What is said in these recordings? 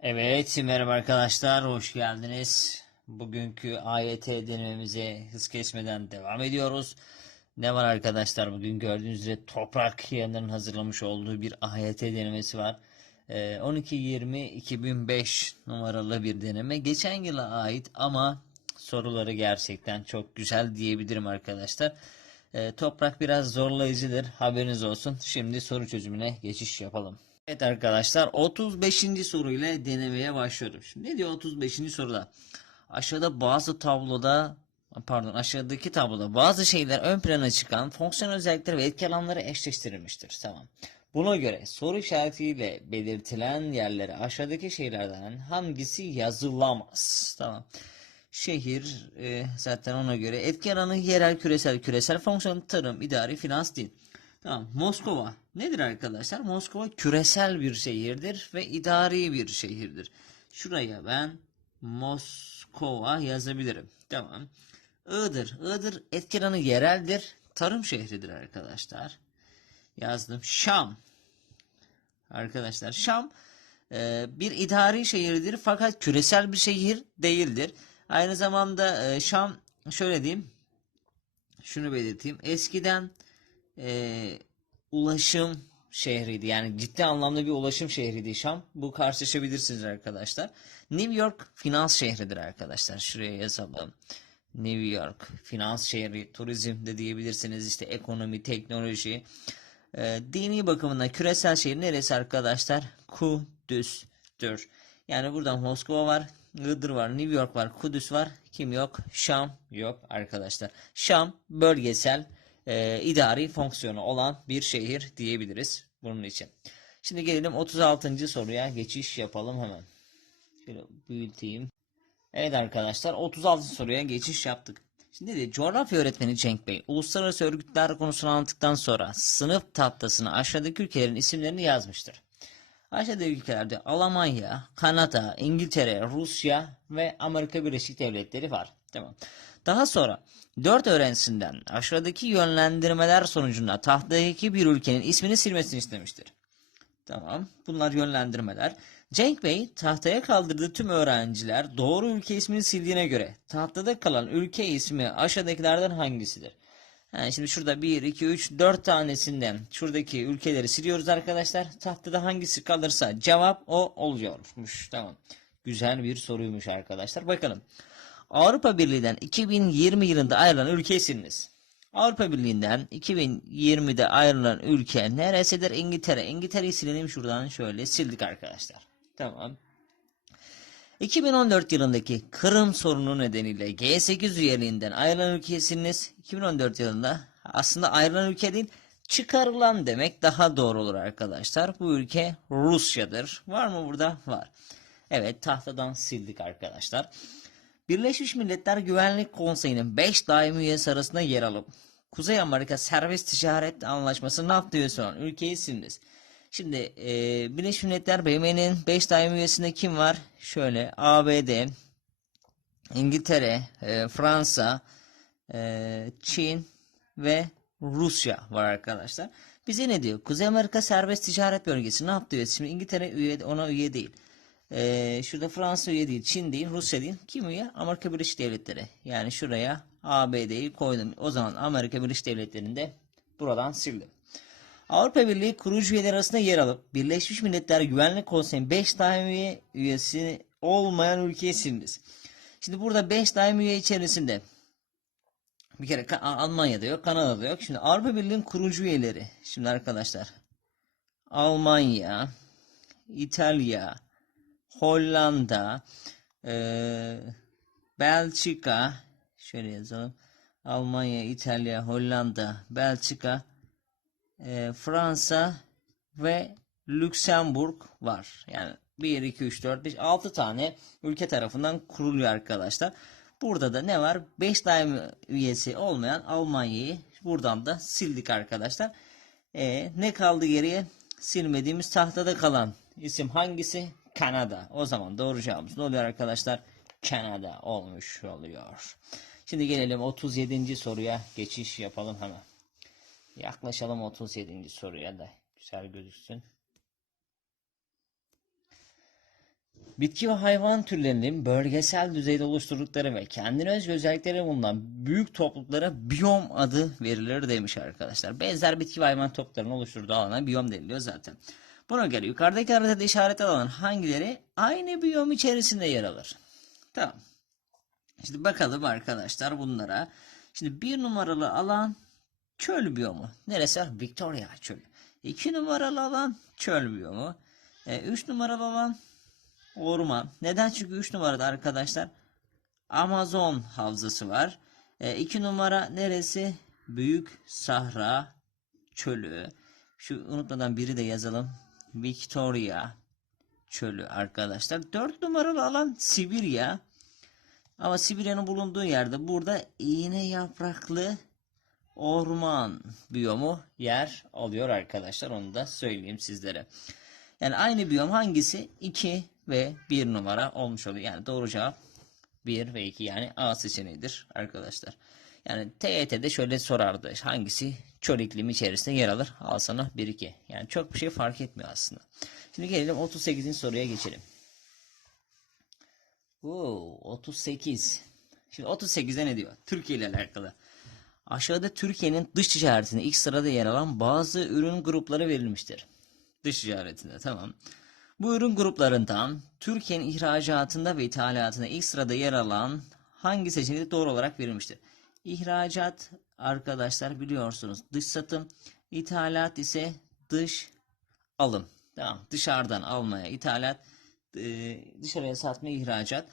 Evet, merhaba arkadaşlar, hoş geldiniz. Bugünkü AYT denememize hız kesmeden devam ediyoruz. Ne var arkadaşlar? Bugün gördüğünüz üzere Toprak Yayınları'nın hazırlamış olduğu bir AYT denemesi var. Ee, 12-20-2005 numaralı bir deneme. Geçen yıla ait ama soruları gerçekten çok güzel diyebilirim arkadaşlar. Ee, Toprak biraz zorlayıcıdır, haberiniz olsun. Şimdi soru çözümüne geçiş yapalım. Evet arkadaşlar 35. soruyla denemeye başlıyorum. Şimdi ne diyor 35. soruda? Aşağıda bazı tabloda pardon aşağıdaki tabloda bazı şeyler ön plana çıkan fonksiyon özellikleri ve etki alanları eşleştirilmiştir. Tamam. Buna göre soru işaretiyle belirtilen yerlere aşağıdaki şeylerden hangisi yazılamaz? Tamam. Şehir e, zaten ona göre etki alanı yerel küresel küresel fonksiyon tarım idari finans değil. Tamam. Moskova nedir arkadaşlar? Moskova küresel bir şehirdir ve idari bir şehirdir. Şuraya ben Moskova yazabilirim. Tamam. Iğdır. Iğdır alanı yereldir. Tarım şehridir arkadaşlar. Yazdım. Şam. Arkadaşlar Şam e, bir idari şehirdir fakat küresel bir şehir değildir. Aynı zamanda e, Şam şöyle diyeyim. Şunu belirteyim. Eskiden e, ulaşım şehriydi. Yani ciddi anlamda bir ulaşım şehriydi Şam. Bu karşılaşabilirsiniz arkadaşlar. New York finans şehridir arkadaşlar. Şuraya yazalım. New York finans şehri, turizm de diyebilirsiniz. İşte ekonomi, teknoloji. E, dini bakımından küresel şehir neresi arkadaşlar? Kudüs'tür. Yani buradan Moskova var, Iğdır var, New York var, Kudüs var. Kim yok? Şam yok arkadaşlar. Şam bölgesel e, idari fonksiyonu olan bir şehir diyebiliriz bunun için. Şimdi gelelim 36. soruya geçiş yapalım hemen. Şöyle büyüteyim. Evet arkadaşlar 36 soruya geçiş yaptık. Şimdi de coğrafya öğretmeni Cenk Bey uluslararası örgütler konusunu anlattıktan sonra sınıf tahtasına aşağıdaki ülkelerin isimlerini yazmıştır. Aşağıdaki ülkelerde Almanya, Kanada, İngiltere, Rusya ve Amerika Birleşik Devletleri var. Tamam. Daha sonra 4 öğrencisinden aşağıdaki yönlendirmeler sonucunda tahtadaki bir ülkenin ismini silmesini istemiştir. Tamam. Bunlar yönlendirmeler. Cenk Bey tahtaya kaldırdığı tüm öğrenciler doğru ülke ismini sildiğine göre tahtada kalan ülke ismi aşağıdakilerden hangisidir? Yani şimdi şurada 1, 2, 3, 4 tanesinden şuradaki ülkeleri siliyoruz arkadaşlar. Tahtada hangisi kalırsa cevap o oluyormuş. Tamam. Güzel bir soruymuş arkadaşlar. Bakalım. Avrupa Birliği'nden 2020 yılında ayrılan ülke isiminiz. Avrupa Birliği'nden 2020'de ayrılan ülke neresidir? İngiltere. İngiltere'yi silelim şuradan şöyle sildik arkadaşlar. Tamam. 2014 yılındaki Kırım sorunu nedeniyle G8 üyeliğinden ayrılan ülkesiniz 2014 yılında aslında ayrılan ülke değil çıkarılan demek daha doğru olur arkadaşlar. Bu ülke Rusya'dır. Var mı burada? Var. Evet tahtadan sildik arkadaşlar. Birleşmiş Milletler Güvenlik Konseyi'nin 5 daimi üyesi arasında yer alıp Kuzey Amerika Serbest Ticaret Anlaşması NAFTA üyesi olan ülkeyi siliniz. Şimdi e, Birleşmiş Milletler BM'nin 5 daimi üyesinde kim var? Şöyle ABD, İngiltere, e, Fransa, e, Çin ve Rusya var arkadaşlar. Bize ne diyor? Kuzey Amerika Serbest Ticaret Bölgesi ne yaptı? Şimdi İngiltere üye, ona üye değil. Ee, şurada Fransa üye değil, Çin değil, Rusya değil. Kim üye? Amerika Birleşik Devletleri. Yani şuraya ABD'yi koydum. O zaman Amerika Birleşik Devletleri'nde buradan sildim. Avrupa Birliği kurucu üyeler arasında yer alıp Birleşmiş Milletler Güvenlik Konseyi 5 daimi üye üyesi olmayan ülkeyi sildiniz. Şimdi burada 5 daimi üye içerisinde bir kere Almanya'da yok, Kanada'da yok. Şimdi Avrupa Birliği'nin kurucu üyeleri. Şimdi arkadaşlar Almanya, İtalya, Hollanda, eee, Belçika, şöyle yazalım. Almanya, İtalya, Hollanda, Belçika, eee, Fransa ve Lüksemburg var. Yani 1, 2, 3, 4, 5, 6 tane ülke tarafından kuruluyor arkadaşlar. Burada da ne var? 5 daimi üyesi olmayan Almanya'yı buradan da sildik arkadaşlar. Eee, ne kaldı geriye? Silmediğimiz tahtada kalan isim hangisi? Kanada. O zaman doğru cevabımız ne oluyor arkadaşlar? Kanada olmuş oluyor. Şimdi gelelim 37. soruya geçiş yapalım hemen. Yaklaşalım 37. soruya da güzel gözüksün. Bitki ve hayvan türlerinin bölgesel düzeyde oluşturdukları ve kendine özgü özellikleri bulunan büyük topluluklara biyom adı verilir demiş arkadaşlar. Benzer bitki ve hayvan topluluklarının oluşturduğu alana biyom deniliyor zaten. Buna göre yukarıdaki haritada işaret alan hangileri aynı biyom içerisinde yer alır? Tamam. Şimdi bakalım arkadaşlar bunlara. Şimdi bir numaralı alan çöl biyomu. Neresi? Victoria çölü. İki numaralı alan çöl biyomu. E, üç numaralı alan orman. Neden? Çünkü üç numarada arkadaşlar Amazon havzası var. E, iki numara neresi? Büyük Sahra çölü. Şu unutmadan biri de yazalım. Victoria çölü arkadaşlar. Dört numaralı alan Sibirya. Ama Sibirya'nın bulunduğu yerde burada iğne yapraklı orman biyomu yer alıyor arkadaşlar. Onu da söyleyeyim sizlere. Yani aynı biyom hangisi? 2 ve 1 numara olmuş oluyor. Yani doğru cevap 1 ve 2 yani A seçeneğidir arkadaşlar. Yani TYT'de şöyle sorardı. Hangisi çöl iklimi içerisinde yer alır? Al sana 1 2. Yani çok bir şey fark etmiyor aslında. Şimdi gelelim 38. soruya geçelim. Oo, 38. Şimdi 38'de ne diyor? Türkiye ile alakalı. Aşağıda Türkiye'nin dış ticaretinde ilk sırada yer alan bazı ürün grupları verilmiştir. Dış ticaretinde tamam. Bu ürün gruplarından Türkiye'nin ihracatında ve ithalatında ilk sırada yer alan hangi seçenek doğru olarak verilmiştir? İhracat arkadaşlar biliyorsunuz dış satım, ithalat ise dış alım. Tamam. Dışarıdan almaya ithalat, e, dışarıya satmaya ihracat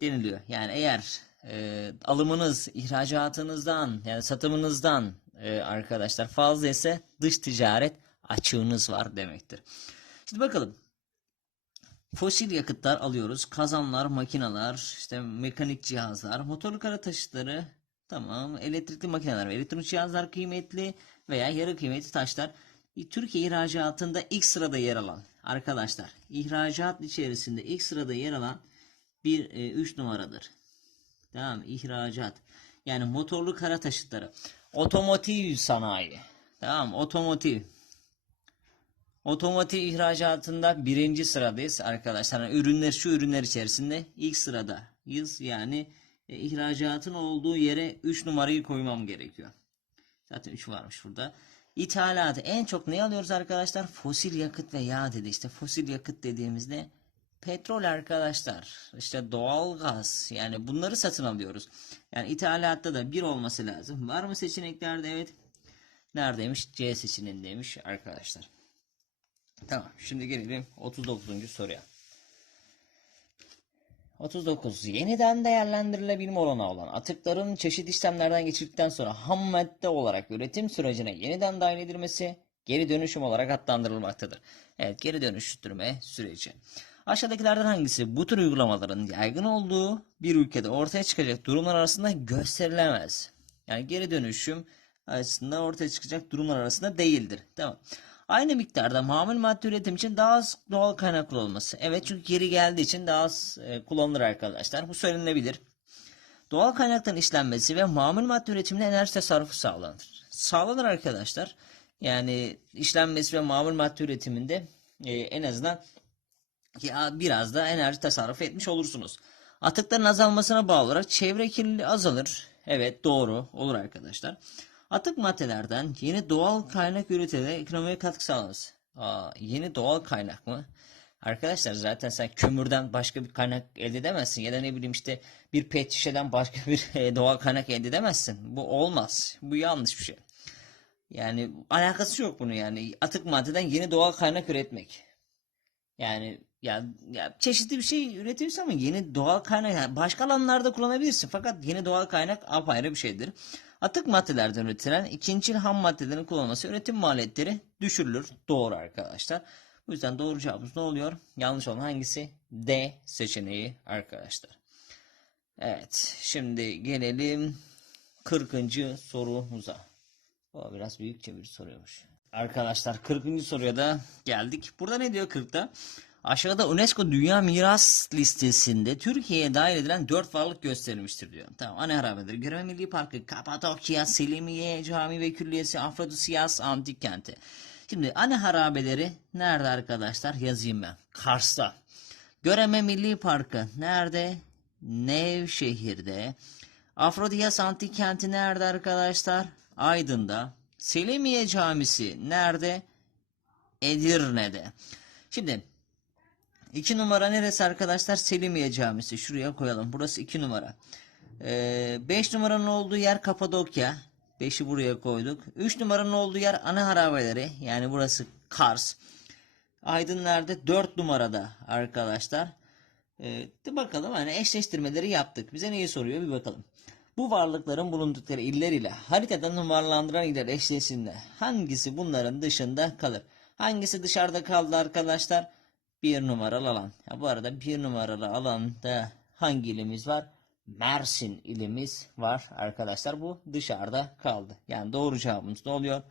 deniliyor. Yani eğer e, alımınız ihracatınızdan yani satımınızdan e, arkadaşlar fazla ise dış ticaret açığınız var demektir. Şimdi bakalım. Fosil yakıtlar alıyoruz. Kazanlar, makineler, işte mekanik cihazlar, motorlu kara taşıtları, tamam, elektrikli makineler ve elektronik cihazlar kıymetli veya yarı kıymetli taşlar. E, Türkiye ihracatında ilk sırada yer alan arkadaşlar, ihracat içerisinde ilk sırada yer alan bir 3 numaradır. Tamam ihracat. Yani motorlu kara taşıtları. Otomotiv sanayi. Tamam otomotiv. Otomotiv ihracatında birinci sıradayız arkadaşlar. Yani ürünler şu ürünler içerisinde ilk sıradayız. Yani e, ihracatın olduğu yere 3 numarayı koymam gerekiyor. Zaten 3 varmış burada. İthalatı en çok ne alıyoruz arkadaşlar? Fosil yakıt ve yağ dedi. İşte fosil yakıt dediğimizde petrol arkadaşlar. İşte doğal gaz. Yani bunları satın alıyoruz. Yani ithalatta da bir olması lazım. Var mı seçeneklerde? Evet. Neredeymiş? C seçeneğindeymiş arkadaşlar. Tamam. Şimdi gelelim 39. soruya. 39. Yeniden değerlendirilebilme olanağı olan atıkların çeşitli işlemlerden geçirdikten sonra ham madde olarak üretim sürecine yeniden dahil edilmesi geri dönüşüm olarak adlandırılmaktadır. Evet geri dönüştürme süreci. Aşağıdakilerden hangisi bu tür uygulamaların yaygın olduğu bir ülkede ortaya çıkacak durumlar arasında gösterilemez? Yani geri dönüşüm açısından ortaya çıkacak durumlar arasında değildir. Tamam. Aynı miktarda mamul madde üretim için daha az doğal kaynaklı olması. Evet çünkü geri geldiği için daha az e, kullanılır arkadaşlar. Bu söylenebilir. Doğal kaynakların işlenmesi ve mamul madde üretiminde enerji tasarrufu sağlanır. Sağlanır arkadaşlar. Yani işlenmesi ve mamul madde üretiminde e, en azından ya biraz da enerji tasarruf etmiş olursunuz. Atıkların azalmasına bağlı olarak çevre kirliliği azalır. Evet doğru olur arkadaşlar. Atık maddelerden yeni doğal kaynak üretilerek ekonomiye katkı sağlarız. Aa, yeni doğal kaynak mı? Arkadaşlar zaten sen kömürden başka bir kaynak elde edemezsin. Ya da ne bileyim işte bir pet şişeden başka bir e, doğal kaynak elde edemezsin. Bu olmaz. Bu yanlış bir şey. Yani alakası yok bunu yani. Atık maddeden yeni doğal kaynak üretmek. Yani ya, ya çeşitli bir şey üretiyorsun ama yeni doğal kaynak yani başka alanlarda kullanabilirsin. Fakat yeni doğal kaynak apayrı bir şeydir. Atık maddelerden üretilen ikinci ham maddelerin kullanılması üretim maliyetleri düşürülür. Doğru arkadaşlar. Bu yüzden doğru cevabımız ne oluyor? Yanlış olan hangisi? D seçeneği arkadaşlar. Evet. Şimdi gelelim 40. sorumuza. O biraz büyükçe bir soruyormuş. Arkadaşlar 40. soruya da geldik. Burada ne diyor 40'ta? Aşağıda UNESCO Dünya Miras listesinde Türkiye'ye dahil edilen dört varlık gösterilmiştir diyor. Tamam ana harabeleri. Göreme Milli Parkı, Kapadokya, Selimiye Cami ve Külliyesi, Afrodisiyas Antik Kenti. Şimdi ana harabeleri nerede arkadaşlar? Yazayım ben. Kars'ta. Göreme Milli Parkı nerede? Nevşehir'de. Afrodiyas Antik Kenti nerede arkadaşlar? Aydın'da. Selimiye Camisi nerede? Edirne'de. Şimdi iki numara neresi arkadaşlar? Selimiye Camisi. Şuraya koyalım. Burası iki numara. 5 numaranın olduğu yer Kapadokya. 5'i buraya koyduk. 3 numaranın olduğu yer ana harabeleri. Yani burası Kars. Aydın nerede? 4 numarada arkadaşlar. Ee, bakalım hani eşleştirmeleri yaptık. Bize neyi soruyor bir bakalım. Bu varlıkların bulundukları iller ile haritada numaralandıran iller eşleştiğinde hangisi bunların dışında kalır? Hangisi dışarıda kaldı arkadaşlar? Bir numaralı alan. Ya bu arada bir numaralı alanda hangi ilimiz var? Mersin ilimiz var arkadaşlar. Bu dışarıda kaldı. Yani doğru cevabımız ne oluyor?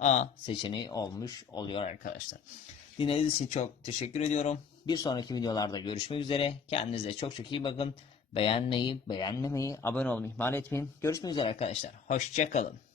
A seçeneği olmuş oluyor arkadaşlar. Dinlediğiniz için çok teşekkür ediyorum. Bir sonraki videolarda görüşmek üzere. Kendinize çok çok iyi bakın. Beğenmeyi, beğenmemeyi, abone olmayı ihmal etmeyin. Görüşmek üzere arkadaşlar. Hoşçakalın.